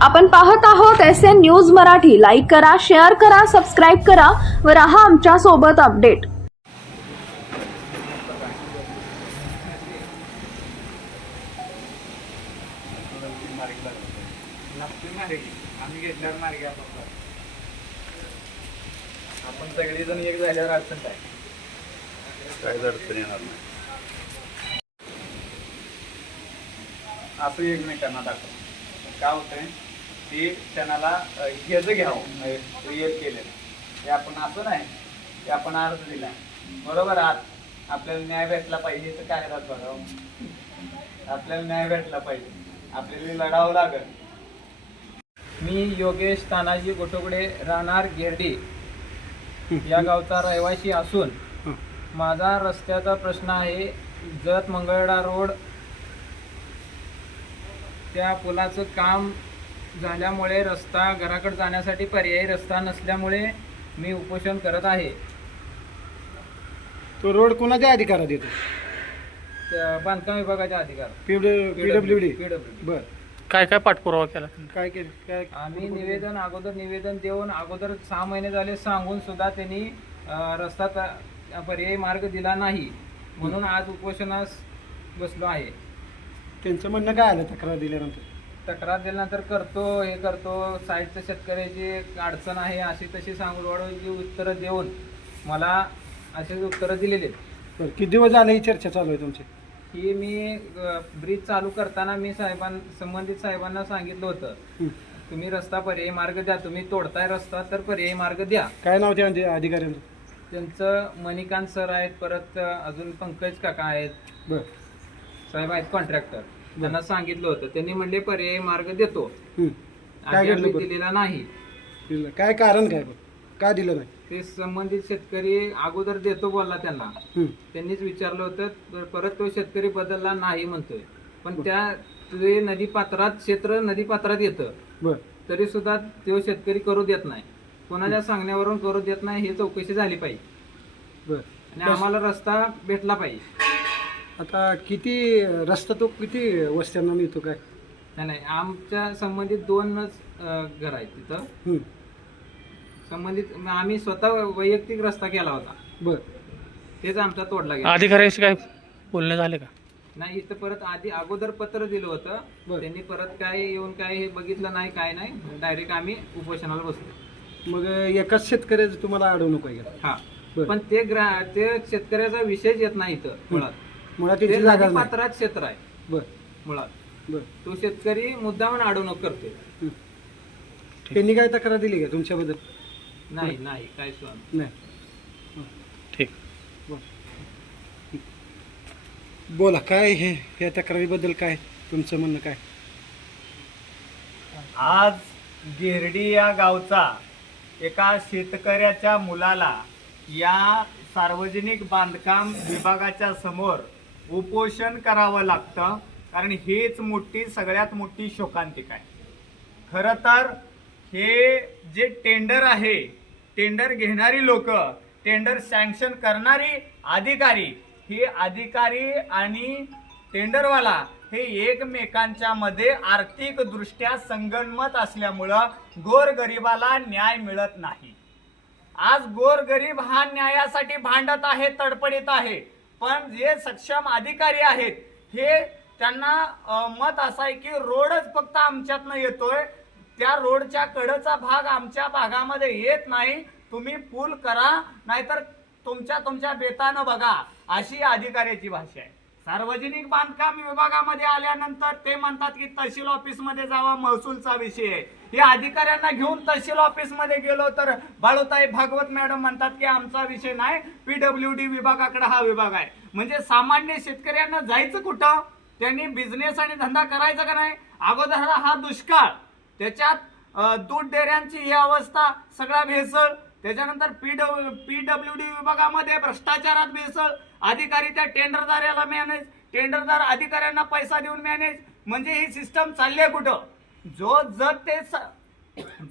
आपण पाहत आहोत SN न्यूज मराठी। लाईक करा, शेअर करा, सबस्क्राईब करा व रहा आमच्या सोबत अपडेट। आपण सगळेजण एक झाल्यावर अडचण काय अडचण येणार नाही। असं एकमेकांना दाखव काय होतंय ते क्षणाला हेच घ्यावं रिअल केलेलं हे आपण असं नाही की आपण अर्ज दिला बरोबर आपल्याला न्याय भेटला पाहिजे तर काय राहत बघावं आपल्याला न्याय भेटला पाहिजे आपल्याला लढावं लागेल। मी योगेश तानाजी गोटोगडे राहणार गिरडी या गावचा रहिवासी असून माझा रस्त्याचा प्रश्न आहे। जत मंगळवेढा रोड त्या पुलाचं काम झाल्यामुळे रस्ता घराकडे जाण्यासाठी पर्यायी रस्ता नसल्यामुळे मी उपोषण करत आहे। तो रोड कोणाच्या अधिकारात येतो? बांधकाम विभागाच्या अधिकार PWD बर काय काय पाठपुरावा केला? काय केलं काय आम्ही निवेदन देऊन अगोदर 6 महिने झाले सांगून सुद्धा त्यांनी रस्ता पर्यायी मार्ग दिला नाही म्हणून आज उपोषणास बसलो आहे। त्यांचं म्हणणं काय आलं तक्रार दिल्यानंतर करतो साईडच्या शेतकऱ्याची अडचण आहे अशी तशी सांगून उत्तरं देऊन मला असे उत्तरं दिलेले। किती दिवस झाले ही चर्चा चालू आहे तुमची? ही मी ब्रिज चालू करताना मी संबंधित साहेबांना सांगितलं होतं तुम्ही रस्ता पर्यायी मार्ग द्या, तुम्ही तोडताय रस्ता तर पर्यायी मार्ग द्या। काय नाव त्या अधिकाऱ्यांचं? त्यांचं मणिकांत सर आहेत, परत अजून पंकज काका आहेत, बर साहेब आहेत कॉन्ट्रॅक्टर, त्यांना सांगितलं होतं त्यांनी म्हणले पर्यायी मार्ग देतो काय दिलेला नाही। काय कारण काय का दिलं नाही? ते संबंधित शेतकरी अगोदर देतो बोलला त्यांना त्यांनीच विचारलं होतं परत तो शेतकरी बदलला नाही म्हणतोय पण त्या क्षेत्र नदीपात्रात येतं तरी सुद्धा तो शेतकरी करू देत नाही, कोणाच्या सांगण्यावरून करू देत नाही। हे चौकशी झाली पाहिजे आणि आम्हाला रस्ता भेटला पाहिजे। आता किती रस्ता तो किती वस्त्यांना मिळतो काय? नाही आमच्या संबंधित 2च घर आहेत तिथं संबंधित आम्ही स्वतः वैयक्तिक रस्ता केला होता बर तेच आमचा तोडला गेला। अधिकाऱ्याशी काय बोलणे झाले का? नाही इथं परत अगोदर पत्र दिलं होतं त्यांनी परत काय येऊन काय हे बघितलं नाही काय नाही डायरेक्ट आम्ही उपोषणाला बसलो। मग एकाच शेतकऱ्याचं तुम्हाला अडवणूक आहे? हा पण ते शेतकऱ्याचा विषयच येत नाही इथं मुळात त्याची जागा पात्रात क्षेत्र आहे बर मुळात तो शेतकरी मुद्दामून अडवणूक करतोय। त्यांनी काय तक्रार दिली का तुमच्याबद्दल? नाही काय सुद्धा नाही। ठीक बोला काय हे या तक्रारीबद्दल काय तुमचं म्हणणं काय? आज गिरडी या गावचा एका शेतकऱ्याच्या मुलाला या सार्वजनिक बांधकाम विभागाच्या समोर उपोषण करावं लागतं कारण हेच सगळ्यात मोठी शोकांतिका आहे। खरं तर हे जे टेंडर आहे टेंडर घेणारी लोक टेंडर सँक्शन करणारी अधिकारी हे अधिकारी आणि टेंडरवाला हे एकमेकांच्या मध्ये आर्थिक दृष्ट्या संगनमत असल्यामुळं गोरगरिबाला न्याय मिळत नाही। आज गोरगरीब हा न्यायासाठी भांडत आहे तडपडीत आहे पण जे सक्षम अधिकारी आहेत हे त्यांना मत असं आहे की रोडच फक्त आमच्यातनं येतोय त्या रोडच्या कडेचा भाग आमच्या भागामध्ये येत नाही, तुम्ही पूल करा नाहीतर तुमच्या बेतानं बघा अशी अधिकाऱ्याची भाषा आहे। सार्वजनिक बांधकाम विभागामध्ये आल्यानंतर ते म्हणतात की तहसील ऑफिसमध्ये जावा महसूलचा विषय आहे। या अधिकाऱ्यांना घेऊन तहसील ऑफिसमध्ये गेलो तर बाळूताई भागवत मॅडम म्हणतात की आमचा विषय नाही, PWD विभागाकडे हा विभाग आहे। म्हणजे सामान्य शेतकऱ्यांना जायचं कुठं? त्यांनी बिझनेस आणि धंदा करायचा का नाही? अगोदर हा दुष्काळ त्याच्यात दूध डेऱ्यांची ही अवस्था सगळा भेसळ त्याच्यानंतर PWD विभागामध्ये भ्रष्टाचारात भेसळ अधिकारी त्या टेंडरदाराला मॅनेज टेंडरदार अधिकाऱ्यांना पैसा देऊन मॅनेज म्हणजे ही सिस्टम चालली आहे कुठं?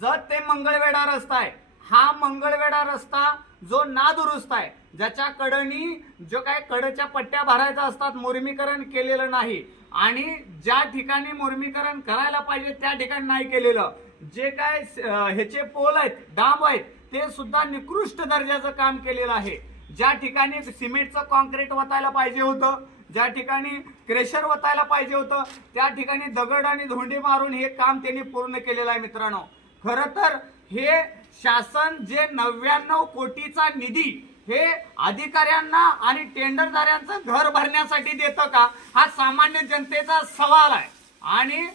जत ते मंगळवेढा रस्ता आहे हा मंगळवेढा रस्ता जो नादुरुस्त आहे, ज्याच्या कडनी जो काय कडच्या पट्ट्या भरायच्या असतात, मुरमीकरण केलेलं नाही आणि ज्या ठिकाणी मुरमीकरण करायला पाहिजे त्या ठिकाणी नाही केलेलं, जे काय ह्याचे पोल आहेत, डांब आहेत, ते सुद्धा निकृष्ट दर्जाचं काम केलेलं आहे. ज्या ठिकाणी सिमेंटचं कॉन्क्रीट वतायला पाहिजे होतं, ज्या ठिकाणी क्रेशर वतायला पाहिजे होतं, त्या ठिकाणी दगड आणि धोंडी मारून हे काम त्यांनी पूर्ण केलेलं आहे. मित्रांनो, खरं तर हे शासन जे 99 कोटीचा निधी हे अधिकाऱ्यांना आणि टेंडरदारांचं घर भरण्यासाठी देतं का, हा सामान्य जनतेचा सवाल आहे. आणि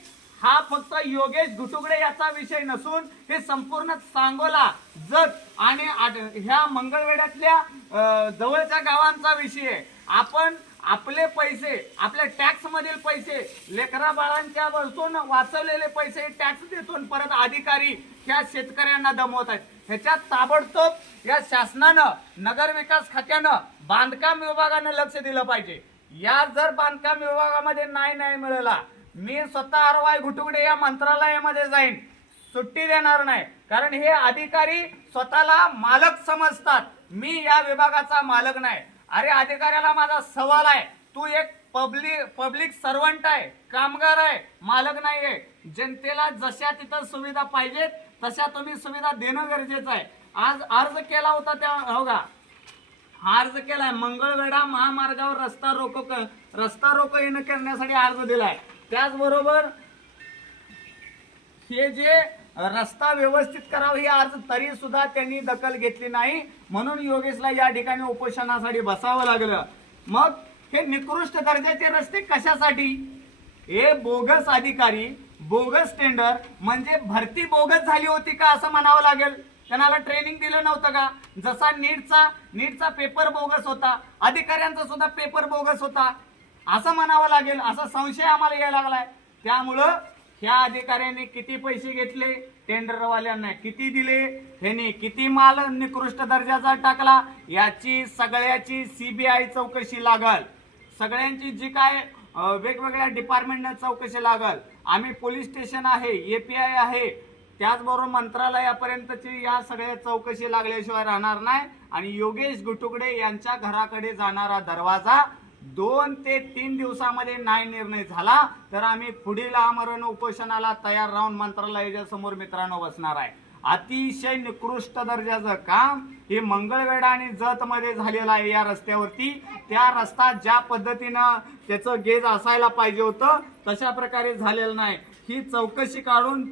हा फक्त योगेश घुटुगडे याचा विषय नसून हे संपूर्ण सांगोला, जत आणि ह्या मंगळवेढ्यातल्या जवळच्या गावांचा विषय आहे. आपण आपले पैसे, आपल्या टॅक्स मधील पैसे, लेकरा बाळांच्या बसून वाचवलेले पैसे टॅक्स देतून परत अधिकारी ह्या शेतकऱ्यांना दमवत आहेत. ह्याच्यात ताबडतोब या शासनानं, नगर विकास खात्यानं, बांधकाम विभागानं लक्ष दिलं पाहिजे. या जर बांधकाम विभागामध्ये नाही मिळाला, मी स्वतः आर.वाय. घुटुगडे या मंत्रालयामध्ये जाईन, सुट्टी देणार नाही. कारण हे अधिकारी स्वतःला मालक समजतात, मी या विभागाचा मालक नाही. अरे अधिकाऱ्याला माझा सवाल आहे, तू एक पब्लिक सर्वंट आहे, कामगार आहे, मालक नाही आहे. जनतेला जशा तिथं सुविधा पाहिजेत तशा तुम्ही सुविधा देणं गरजेचं आहे. आज अर्ज केला होता त्या अर्ज केलाय, मंगळवेढा महामार्गावर रस्ता रोको येणं करण्यासाठी अर्ज दिलाय. त्याचबरोबर हे जे रस्ता व्यवस्थित करावा ही अर्ज तरी सुद्धा त्यांनी दखल घेतली नाही, म्हणून योगेशला या ठिकाणी उपोषणासाठी बसावं लागलं. मग हे निकृष्ट दर्जाचे रस्ते कशासाठी? हे बोगस अधिकारी, बोगस टेंडर, म्हणजे भरती बोगस झाली होती का असं म्हणावं लागेल. त्यांना ट्रेनिंग दिलं नव्हतं का? जसा नीटचा पेपर बोगस होता, अधिकाऱ्यांचा सुद्धा पेपर बोगस होता असं म्हणावं लागेल. असा संशय आम्हाला यायला लागलाय. त्यामुळं ह्या अधिकाऱ्यांनी किती पैसे घेतले, टेंडरवाल्यांना किती दिले, ह्यांनी किती माल निकृष्ट दर्जाचा टाकला, याची सगळ्याची सीबीआय चौकशी लागल. सगळ्यांची जी काय वेगवेगळ्या डिपार्टमेंटनं चौकशी लागल. आम्ही पोलीस स्टेशन आहे, API आहे, त्याचबरोबर मंत्रालयापर्यंतची या सगळ्या चौकशी लागल्याशिवाय राहणार नाही. आणि योगेश घुटुगडे यांच्या घराकडे जाणारा दरवाजा 2 ते 3 दिवसामध्ये नाही निर्णय झाला तर आम्ही पुढील आमरण उपोषणाला तयार राहून मंत्रालयाच्या समोर मित्रांनो बसणार आहे. अतिशय निकृष्ट दर्जाचं काम हे मंगळवेढा आणि जत मध्ये झालेलं आहे. या रस्त्यावरती त्या रस्ता ज्या पद्धतीनं त्याचं गेज असायला पाहिजे होतं तशा प्रकारे झालेलं नाही. ही चौकशी काढून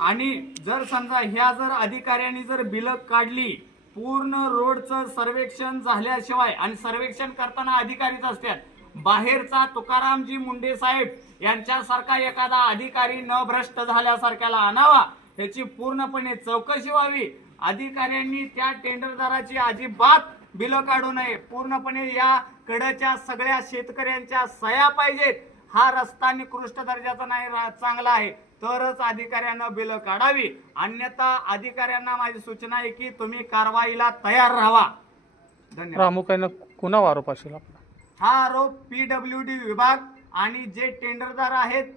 आणि जर समजा ह्या जर अधिकाऱ्यांनी जर बिलं काढली, पूर्ण रोडचं सर्वेक्षण झाल्याशिवाय, आणि सर्वेक्षण करताना अधिकारीच असतात, बाहेरचा तुकारामजी मुंडे साहेब यांच्यासारखा एखादा अधिकारी न भ्रष्ट झाल्यासारख्याला आणावा, ह्याची पूर्णपणे चौकशी व्हावी. अधिकाऱ्यांनी त्या टेंडरदाराची अजिबात बिलं काढू नये. पूर्णपणे या कडच्या सगळ्या शेतकऱ्यांच्या सह्या पाहिजेत. हा रस्ता निकृष्ट दर्जाचा नाही, चांगला आहे, तरच अधिकाऱ्यांना बिलं काढावी. अन्यथा अधिकाऱ्यांना माझी सूचना आहे की तुम्ही कारवाईला तयार राहावा. धन्यवाद. प्रामुख्यानं कुणावर आरोप असेल आपला? हा आरोप PWD विभाग आणि जे टेंडरदार आहेत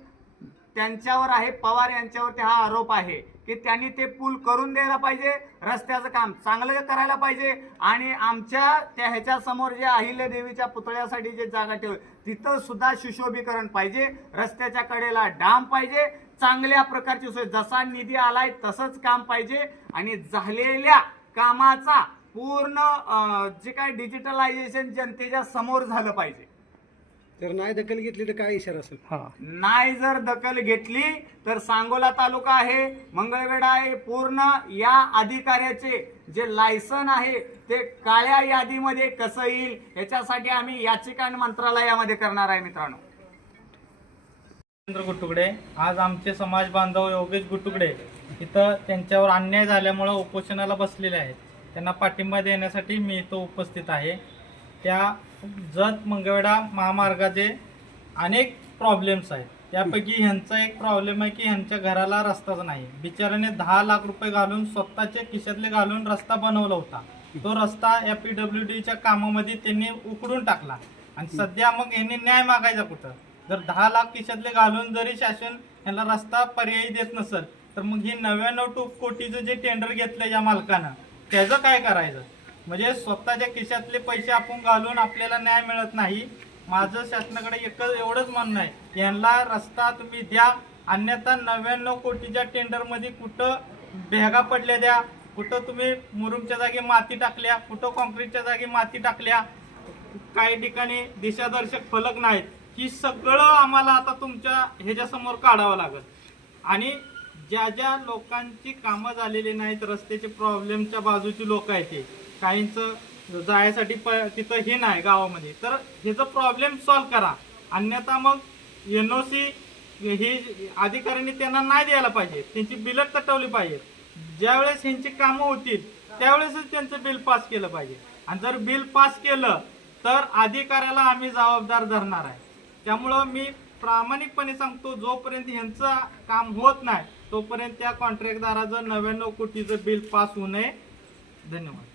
त्यांच्यावर आहे. पवार यांच्यावरती हा आरोप आहे की त्यांनी ते पूल करून द्यायला पाहिजे, रस्त्याचं काम चांगलं करायला पाहिजे. आणि आमच्या त्या ह्याच्या समोर जे अहिल्यादेवीच्या पुतळ्यासाठी जे जागा ठेव तिथं सुद्धा सुशोभीकरण पाहिजे. रस्त्याच्या कडेला डाम पाहिजे. चांगल्या प्रकारची सोय, जसा निधी आलाय तसंच काम पाहिजे. आणि झालेल्या कामाचा पूर्ण जे काय डिजिटलायझेशन जनतेच्या समोर झालं पाहिजे. तर नाही दखल घेतली तर काय इशारा असेल? नाही जर दखल घेतली तर सांगोला तालुका आहे, मंगळवेढा आहे, पूर्ण या अधिकाऱ्याचे जे लायसन आहे ते काळ्या यादीमध्ये कसं येईल याच्यासाठी आम्ही याचिका मंत्रालयामध्ये करणार आहे. मित्रांनो, घुटुगडे, आज आमचे समाज बांधव योगेश घुटुगडे इथं त्यांच्यावर अन्याय झाल्यामुळे उपोषणाला बसलेले आहेत. त्यांना पाठिंबा देण्यासाठी मी इथं उपस्थित आहे. त्या जत मंगळवेढा महामार्गाचे अनेक प्रॉब्लेम्स आहेत. त्यापैकी ह्यांचा एक प्रॉब्लेम आहे की ह्यांच्या घराला रस्ताच नाही. बिचाराने 10 लाख रुपये घालून स्वतःच्या खिशातले घालून रस्ता बनवला होता. तो रस्ता या PWDच्या कामामध्ये त्यांनी उकडून टाकला. आणि सध्या मग यांनी न्याय मागायचा कुठं? जर 10 लाख खिशातले घालून जरी शासन यांना रस्ता पर्यायी देत नसेल तर मग हे 99 कोटीचं जे टेंडर घेतलं या मालकानं त्याचं काय करायचं? म्हणजे स्वतःच्या खिशातले पैसे आपण घालून आपल्याला न्याय मिळत नाही. माझं शासनाकडे एवढंच म्हणणं आहे, यांना रस्ता तुम्ही द्या, अन्यथा 99 कोटीच्या टेंडरमध्ये कुठं भेगा पडल्या द्या, कुठं तुम्ही मुरुमच्या जागी माती टाकल्या, कुठं कॉन्क्रीटच्या जागी माती टाकल्या, काही ठिकाणी दिशादर्शक फलक नाहीत. ही सगळं आम्हाला आता तुमच्या ह्याच्यासमोर काढावं लागेल. आणि ज्या ज्या लोकांची कामं झालेली नाहीत, रस्त्याचे प्रॉब्लेमच्या बाजूची लोक आहेत, ते काहींचं जायसाठी तिथं हे नाही गावामध्ये, तर ह्याचा प्रॉब्लेम सॉल्व्ह करा. अन्यथा मग NOC ही अधिकाऱ्यांनी त्यांना नाही द्यायला पाहिजे, त्यांची बिलं तटवली पाहिजे. ज्यावेळेस ह्यांची कामं होतील त्यावेळेसच त्यांचं बिल पास केलं पाहिजे. आणि जर बिल पास केलं तर अधिकाऱ्याला आम्ही जबाबदार धरणार आहे. त्यामुळं मी प्रामाणिकपणे सांगतो, जोपर्यंत ह्यांचं काम होत नाही तोपर्यंत त्या कॉन्ट्रॅक्टदाराचं 99 कोटीचं बिल पास होऊ नये. धन्यवाद.